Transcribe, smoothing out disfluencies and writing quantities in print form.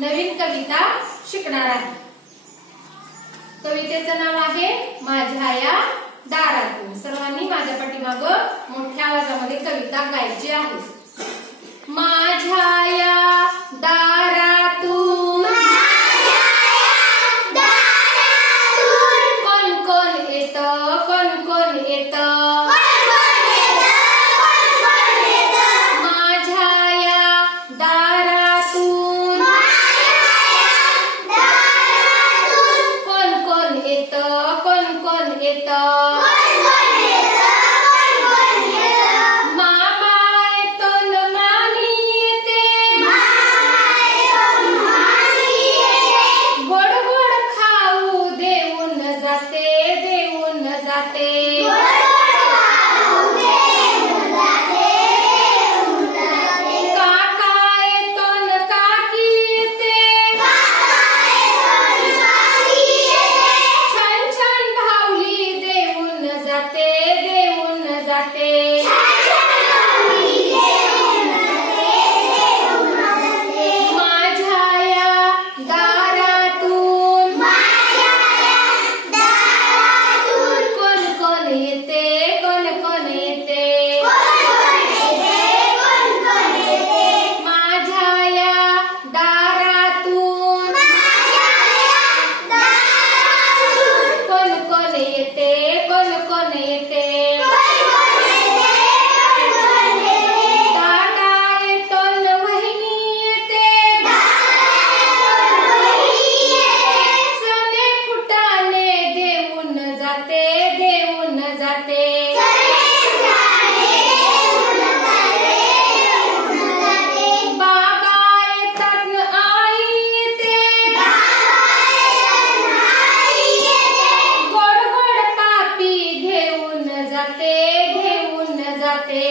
नवीन कविता शिकणार आहे। कवितेचं नाव आहे माझ्या या दारातून। सर्वांनी माझ्या पाठीमाग मोठ्या आवाजामध्ये कविता गायची आहे। माझ्या या दारातून कोण कोण येतं, कोण कोण येतं, माझ्या या दारातून कोण कोण येतं, कोण कोण येतं, घेऊन जाते।